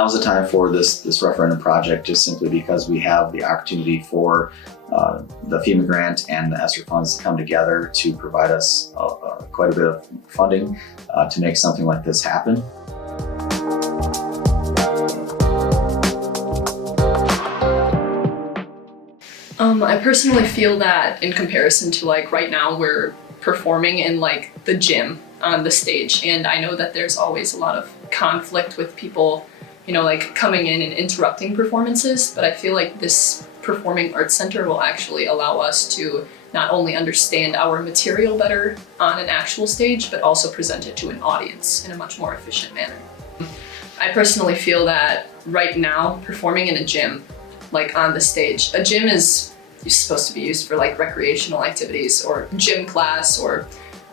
now's the time for this referendum project, just simply because we have the opportunity for the FEMA grant and the ESSER funds to come together to provide us quite a bit of funding to make something like this happen. I personally feel that in comparison to like right now, we're performing in like the gym on the stage, and I know that there's always a lot of conflict with people, you know, like coming in and interrupting performances, but I feel like this Performing Arts Center will actually allow us to not only understand our material better on an actual stage, but also present it to an audience in a much more efficient manner. I personally feel that right now, performing in a gym, like on the stage, a gym is supposed to be used for like recreational activities or gym class or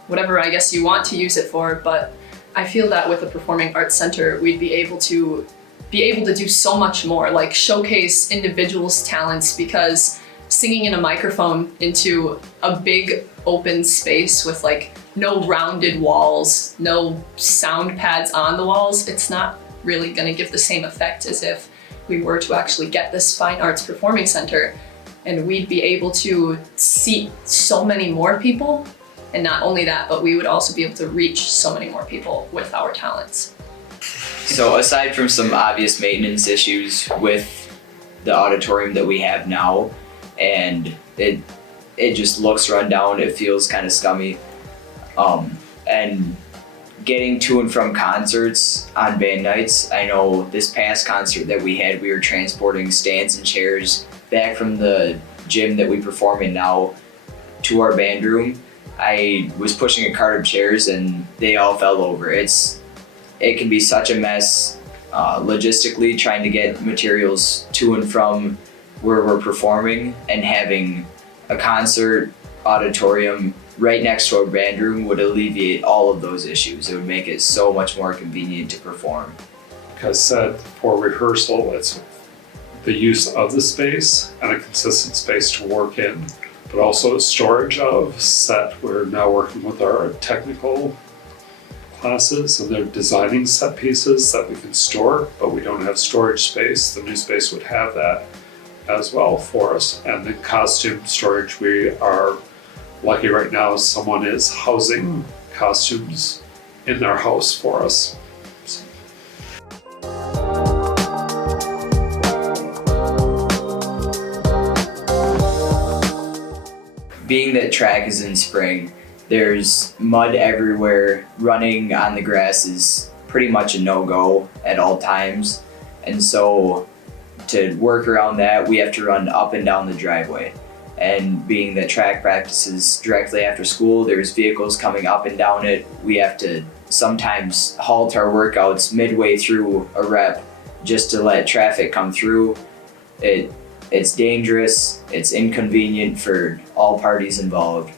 whatever I guess you want to use it for, but I feel that with a Performing Arts Center, we'd be able to do so much more, like showcase individuals' talents, because singing in a microphone into a big open space with like no rounded walls, no sound pads on the walls, it's not really gonna give the same effect as if we were to actually get this Fine Arts Performing Center, and we'd be able to seat so many more people. And not only that, but we would also be able to reach so many more people with our talents. So aside from some obvious maintenance issues with the auditorium that we have now, and it just looks run down, it feels kind of scummy, and getting to and from concerts on band nights, I know this past concert that we had, we were transporting stands and chairs back from the gym that we perform in now to our band room. I was pushing a cart of chairs and they all fell over. It can be such a mess logistically trying to get materials to and from where we're performing, and having a concert auditorium right next to our band room would alleviate all of those issues. It would make it so much more convenient to perform. Like I said, for rehearsal, it's the use of the space and a consistent space to work in, but also storage of set. We're now working with our technical classes, and they're designing set pieces that we can store, but we don't have storage space. The new space would have that as well for us. And the costume storage, we are lucky right now someone is housing costumes in their house for us. Being that track is in spring, there's mud everywhere. Running on the grass is pretty much a no-go at all times. And so to work around that, we have to run up and down the driveway. And being that track practices directly after school, there's vehicles coming up and down it. We have to sometimes halt our workouts midway through a rep just to let traffic come through. It's dangerous, it's inconvenient for all parties involved.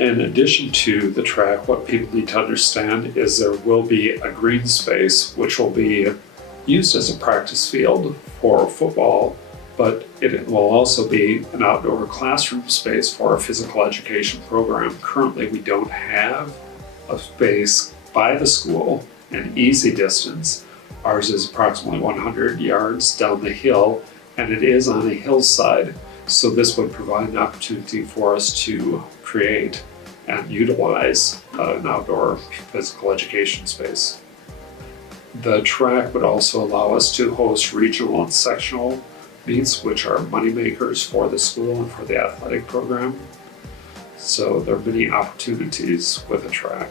In addition to the track, what people need to understand is there will be a green space which will be used as a practice field for football, but it will also be an outdoor classroom space for our physical education program. Currently, we don't have a space by the school in easy distance. Ours is approximately 100 yards down the hill, and it is on a hillside. So this would provide an opportunity for us to create and utilize an outdoor physical education space. The track would also allow us to host regional and sectional meets, which are moneymakers for the school and for the athletic program. So there are many opportunities with a track.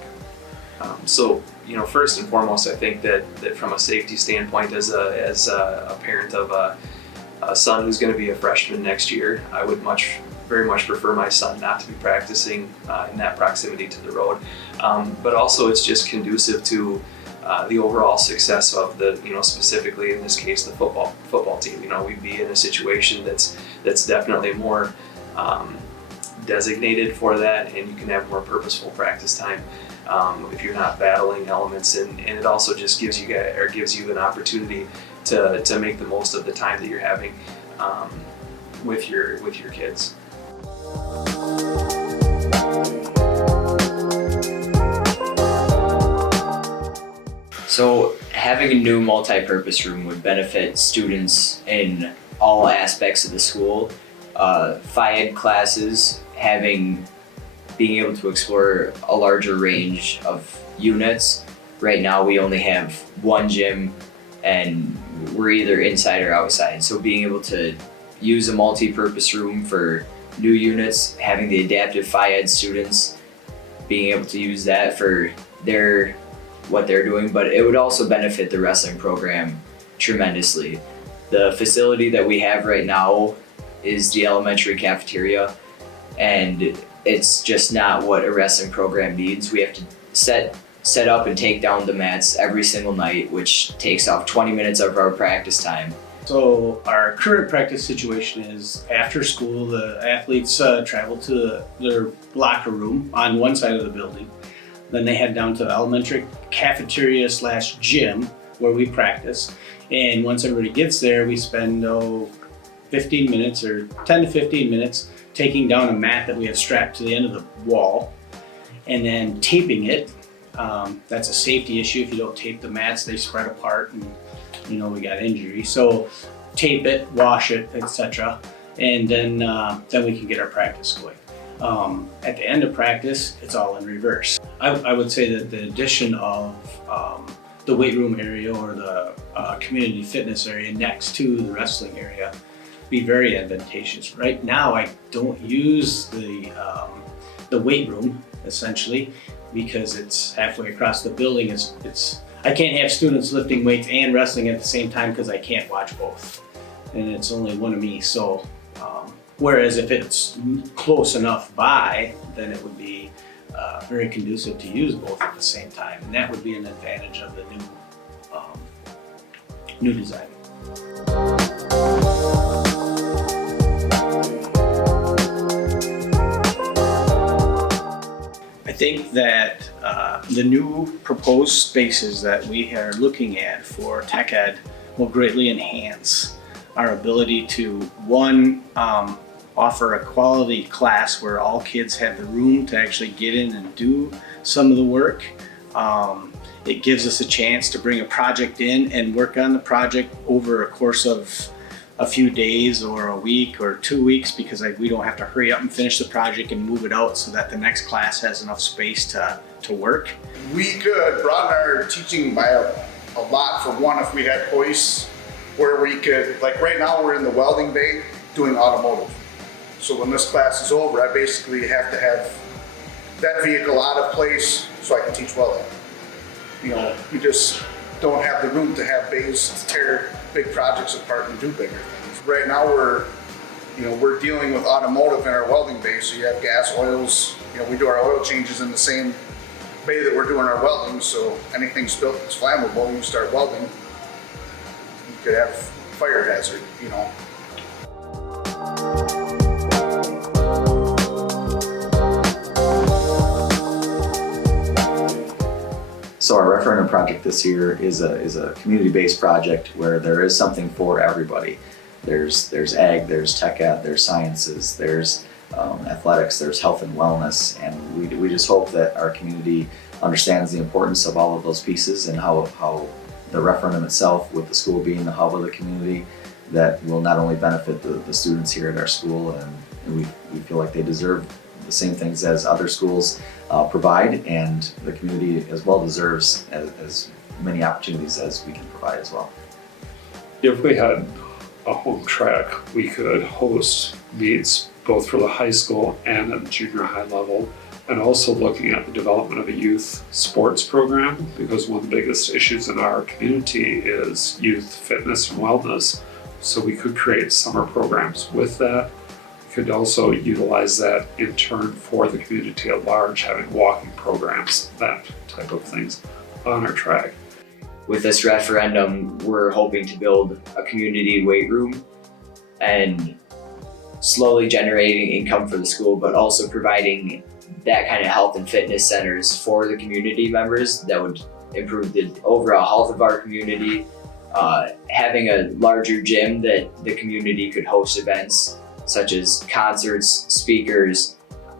So, first and foremost, I think that from a safety standpoint, as a parent of a son who's going to be a freshman next year, I would very much prefer my son not to be practicing in that proximity to the road. But also, it's just conducive to the overall success of the, specifically in this case, the football team. We'd be in a situation that's definitely more designated for that, and you can have more purposeful practice time if you're not battling elements, and it also just gives you an opportunity to make the most of the time that you're having with your kids. So having a new multi-purpose room would benefit students in all aspects of the school. Phy-Ed classes, being able to explore a larger range of units. Right now we only have one gym and we're either inside or outside. So being able to use a multi-purpose room for new units, having the adaptive Phy-Ed students being able to use that for what they're doing, but it would also benefit the wrestling program tremendously. The facility that we have right now is the elementary cafeteria, and it's just not what a wrestling program needs. We have to set up and take down the mats every single night, which takes off 20 minutes of our practice time. So our current practice situation is after school, the athletes travel to their locker room on one side of the building. Then they head down to the elementary cafeteria / gym where we practice. And once everybody gets there, we spend 15 minutes or 10 to 15 minutes taking down a mat that we have strapped to the end of the wall and then taping it. That's a safety issue. If you don't tape the mats, they spread apart and we got injury. So tape it, wash it, etc. And then we can get our practice going. At the end of practice, it's all in reverse. I would say that the addition of the weight room area or the community fitness area next to the wrestling area be very advantageous. Right now, I don't use the weight room essentially because it's halfway across the building. I can't have students lifting weights and wrestling at the same time because I can't watch both, and it's only one of me. So, whereas if it's close enough by, then it would be very conducive to use both at the same time, and that would be an advantage of the new design. I think that the new proposed spaces that we are looking at for Tech Ed will greatly enhance our ability to, one, offer a quality class where all kids have the room to actually get in and do some of the work. It gives us a chance to bring a project in and work on the project over a course of a few days or a week or 2 weeks, because we don't have to hurry up and finish the project and move it out so that the next class has enough space to work. We could broaden our teaching by a lot. For one, if we had hoists where we could, like right now we're in the welding bay doing automotive. So when this class is over, I basically have to have that vehicle out of place so I can teach welding. We just don't have the room to have bays to tear big projects apart and do bigger things. Right now we're dealing with automotive in our welding bay, so you have gas, oils. We do our oil changes in the same bay that we're doing our welding, so anything spilt that's flammable, you start welding, you could have fire hazard, So our referendum project this year is a community-based project where there is something for everybody. There's ag, there's tech ed, there's sciences, there's athletics, there's health and wellness, and we just hope that our community understands the importance of all of those pieces and how the referendum itself, with the school being the hub of the community, that will not only benefit the students here at our school, and we feel like they deserve the same things as other schools provide, and the community as well deserves as many opportunities as we can provide as well. If we had a home track, we could host meets both for the high school and at the junior high level, and also looking at the development of a youth sports program, because one of the biggest issues in our community is youth fitness and wellness. So we could create summer programs with that. We could also utilize that in turn for the community at large, having walking programs, that type of things on our track. With this referendum, we're hoping to build a community weight room and slowly generating income for the school, but also providing that kind of health and fitness centers for the community members that would improve the overall health of our community. Having a larger gym that the community could host events such as concerts, speakers,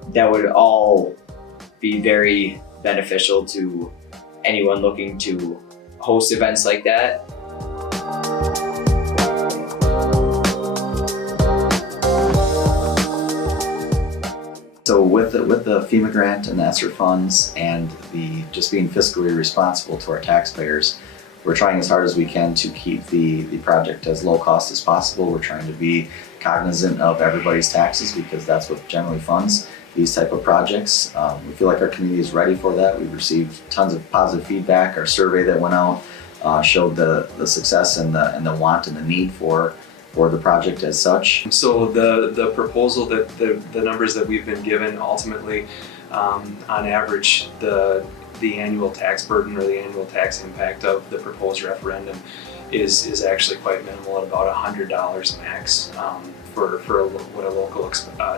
that would all be very beneficial to anyone looking to host events like that. So with the FEMA grant and the ESSER funds and the just being fiscally responsible to our taxpayers, we're trying as hard as we can to keep the project as low cost as possible. We're trying to be cognizant of everybody's taxes because that's what generally funds these type of projects. We feel like our community is ready for that. We've received tons of positive feedback. Our survey that went out showed the success and the want and the need for the project as such. So the proposal that the numbers that we've been given ultimately, on average, the annual tax burden or the annual tax impact of the proposed referendum is actually quite minimal at about $100 max for what a local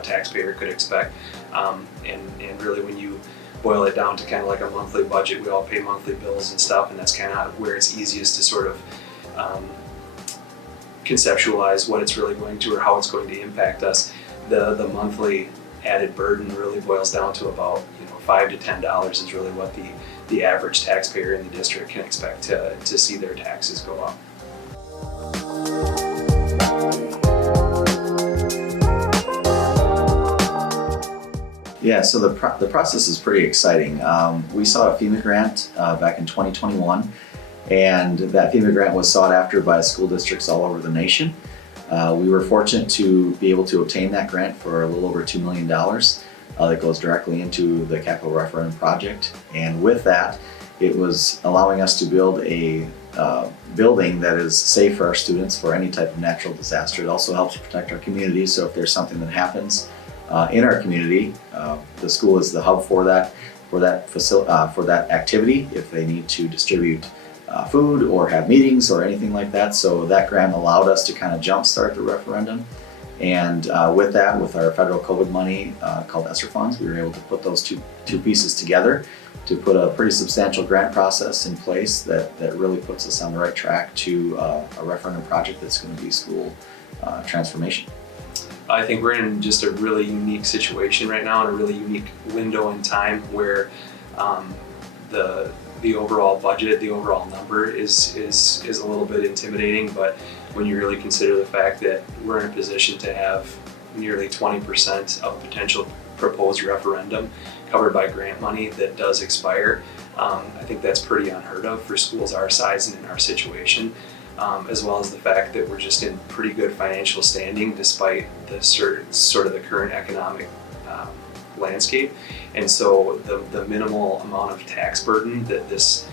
taxpayer could expect. And really when you boil it down to kind of like a monthly budget, we all pay monthly bills and stuff, and that's kind of where it's easiest to sort of conceptualize what it's really going to or how it's going to impact us. The monthly added burden really boils down to about $5 to $10 is really what the average taxpayer in the district can expect to see their taxes go up. Yeah, so the process is pretty exciting. We saw a FEMA grant back in 2021, and that FEMA grant was sought after by school districts all over the nation. We were fortunate to be able to obtain that grant for a little over $2 million that goes directly into the capital referendum project. And with that, it was allowing us to build a building that is safe for our students for any type of natural disaster. It also helps protect our community, so if there's something that happens in our community, the school is the hub for that activity. If they need to distribute food or have meetings or anything like that, so that grant allowed us to kind of jumpstart the referendum. And with that, with our federal COVID money called ESSER funds, we were able to put those two pieces together to put a pretty substantial grant process in place that really puts us on the right track to a referendum project that's going to be school transformation. I think we're in just a really unique situation right now, and a really unique window in time where the overall budget, the overall number is a little bit intimidating, but when you really consider the fact that we're in a position to have nearly 20% of potential proposed referendum covered by grant money that does expire, I think that's pretty unheard of for schools our size and in our situation. As well as the fact that we're just in pretty good financial standing despite the sort of the current economic landscape. And so the minimal amount of tax burden that this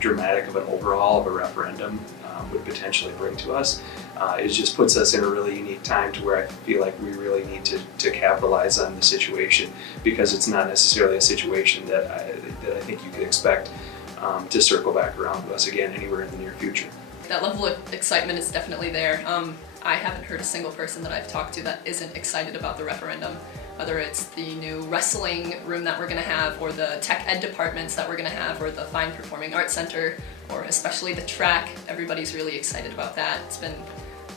dramatic of an overhaul of a referendum would potentially bring to us, it just puts us in a really unique time to where I feel like we really need to capitalize on the situation, because it's not necessarily a situation that I think you could expect to circle back around to us again anywhere in the near future. That level of excitement is definitely there. I haven't heard a single person that I've talked to that isn't excited about the referendum, whether it's the new wrestling room that we're going to have, or the tech ed departments that we're going to have, or the Fine Performing Arts Center, or especially the track. Everybody's really excited about that. It's been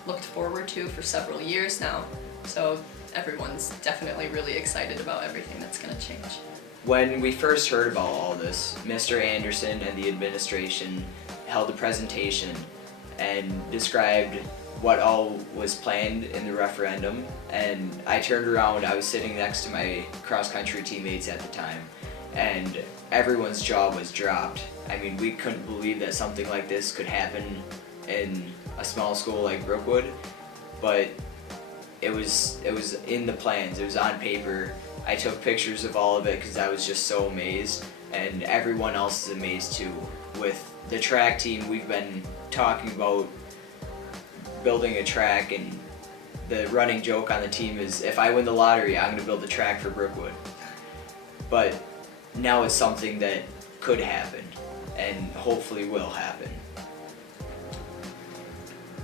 looked forward to for several years now, so everyone's definitely really excited about everything that's going to change. When we first heard about all this, Mr. Anderson and the administration held a presentation and described what all was planned in the referendum, and I turned around, I was sitting next to my cross-country teammates at the time, and everyone's jaw was dropped. I mean, we couldn't believe that something like this could happen in a small school like Brookwood, but it was in the plans, it was on paper. I took pictures of all of it because I was just so amazed, and everyone else is amazed too. With the track team, we've been talking about building a track, and the running joke on the team is, if I win the lottery, I'm going to build a track for Brookwood. But now it's something that could happen, and hopefully will happen.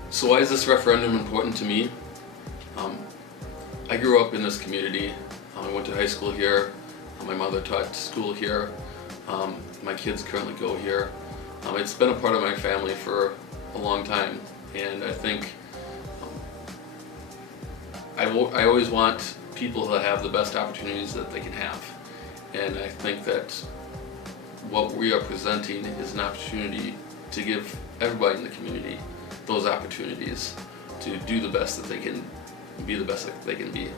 So why is this referendum important to me? I grew up in this community. I went to high school here. My mother taught school here. My kids currently go here. It's been a part of my family for a long time, and I think I always want people to have the best opportunities that they can have. And I think that what we are presenting is an opportunity to give everybody in the community those opportunities to do the best that they can, be the best that they can be.